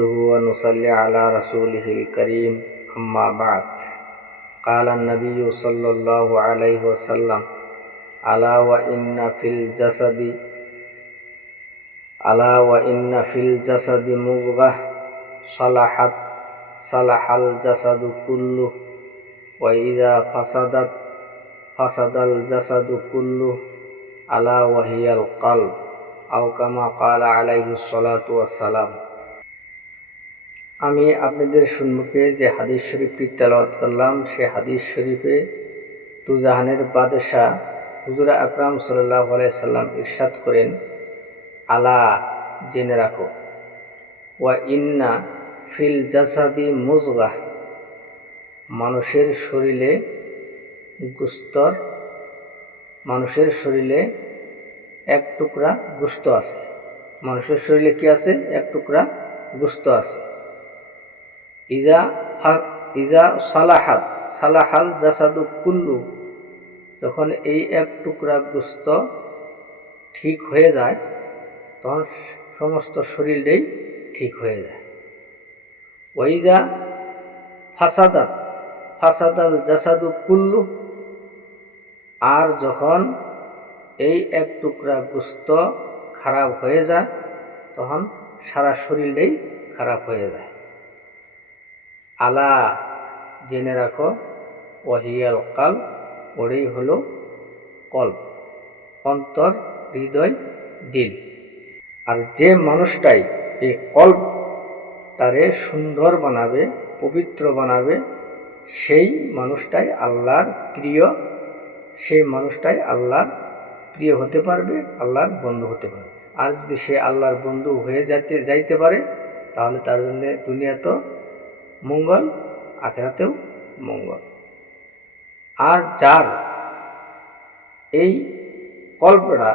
ونصلي على رسوله الكريم أما بعد قال النبي صلى الله عليه وسلم ألا وإن في الجسد مضغة صلح الجسد كله وإذا فسدت فسد الجسد كله ألا وهي القلب أو كما قال عليه الصلاة والسلام। আমি আপনাদের সম্মুখে যে হাদিস শরীফটি তেলাওয়াত করলাম সেই হাদিস শরীফে দুজাহানের বাদশাহ হুজুর আকরাম সাল্লাল্লাহু আলাইহি সাল্লাম ইরশাদ করেন, আলা জেনে রাখো, ওয়া ইন্না ফিল জাসাদি মুজগাহ, মানুষের শরীরে এক টুকরা গোশত আছে। মানুষের শরীরে কি আছে? এক টুকরা গোশত আছে। ইজা সালাহাল জাসাদু কুল্লু, যখন এই এক টুকরা গোশত ঠিক হয়ে যায় তখন সমস্ত শরীরটাই ঠিক হয়ে যায়। ওয়াইজা ফাসাদাল জাসাদু কুল্লু, আর যখন এই এক টুকরা গোশত খারাপ হয়ে যায় তখন সারা শরীরটাই খারাপ হয়ে যায়। আলা জেনে রাখো, ওয়াহিয়াল কালব, ওটাই হলো কলব, অন্তর, হৃদয়, দিল। আর যে মানুষটাই এই কলব তারে সুন্দর বানাবে, পবিত্র বানাবে, সেই মানুষটাই আল্লাহর প্রিয়, সেই মানুষটাই আল্লাহর প্রিয় হতে পারবে, আল্লাহর বন্ধু হতে পারবে। আর যদি সে আল্লাহর বন্ধু হয়ে যাইতে পারে তাহলে তার জন্য দুনিয়াতেও মঙ্গল, আখিরাতেও মঙ্গল। আর যার এই কল্পটা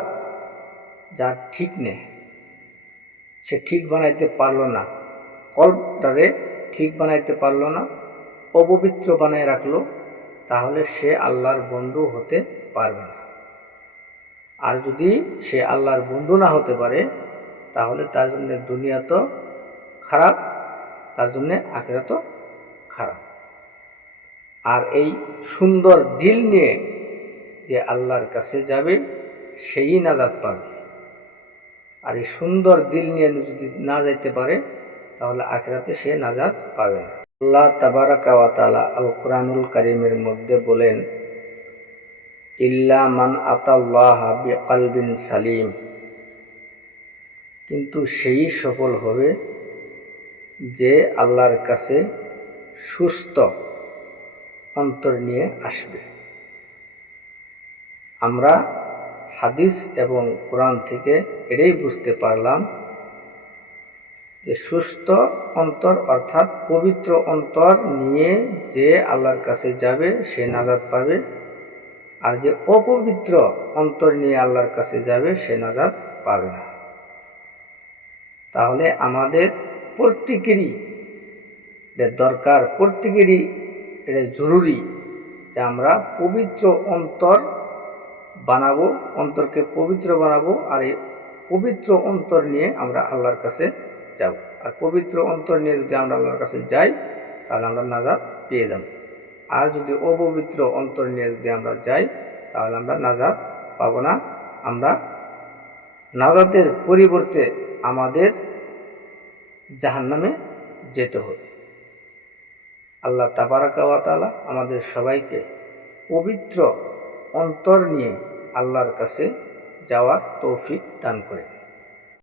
যার ঠিক নেই, সে ঠিক বানাইতে পারলো না, কল্পটারে ঠিক বানাইতে পারলো না, অপবিত্র বানায় রাখলো, তাহলে সে আল্লাহর বন্ধু হতে পারবে না। আর যদি সে আল্লাহর বন্ধু না হতে পারে তাহলে তার জন্য দুনিয়া তো খারাপ, তার জন্য আখিরাতও খারাপ। আর এই সুন্দর দিল নিয়ে যে আল্লাহর কাছে যাবে সেই নাজাত পাবে। আর এই সুন্দর দিল নিয়ে যদি না যাইতে পারে তাহলে আখিরাতে সে নাজাত পাবে না। আল্লাহ তাবারাকা ওয়া তাআলা আল কোরআনুল কারীমের মধ্যে বলেন, ইল্লা মান আতাল্লাহা বিকলবিন সালিম, কিন্তু সেই সফল হবে যে আল্লাহর কাছে সুস্থ অন্তর নিয়ে আসবে। আমরা হাদিস এবং কোরআন থেকে এটাই বুঝতে পারলাম যে সুস্থ অন্তর অর্থাৎ পবিত্র অন্তর নিয়ে যে আল্লাহর কাছে যাবে সে নাজাত পাবে, আর যে অপবিত্র অন্তর নিয়ে আল্লাহর কাছে যাবে সে নাজাত পাবে না। তাহলে আমাদের প্রত্যেকেরই দরকার, প্রত্যেকেরই এটা জরুরি যে আমরা পবিত্র অন্তর বানাবো, অন্তরকে পবিত্র বানাবো, আর এই পবিত্র অন্তর নিয়ে আমরা আল্লাহর কাছে যাব। আর পবিত্র অন্তর নিয়ে যদি আমরা আল্লাহর কাছে যাই তাহলে আমরা নাজাত পেয়ে যাব। আর যদি অপবিত্র অন্তর নিয়ে যদি আমরা যাই তাহলে আমরা নাজাত পাবো না। আমরা নাজাতের পরিবর্তে আমাদের জাহান্নামে যেতে হবে। আল্লাহ তাবারাকা ওয়া তাআলা আমাদের সবাইকে পবিত্র অন্তর নিয়ে আল্লাহর কাছে যাওয়ার তৌফিক দান করেন।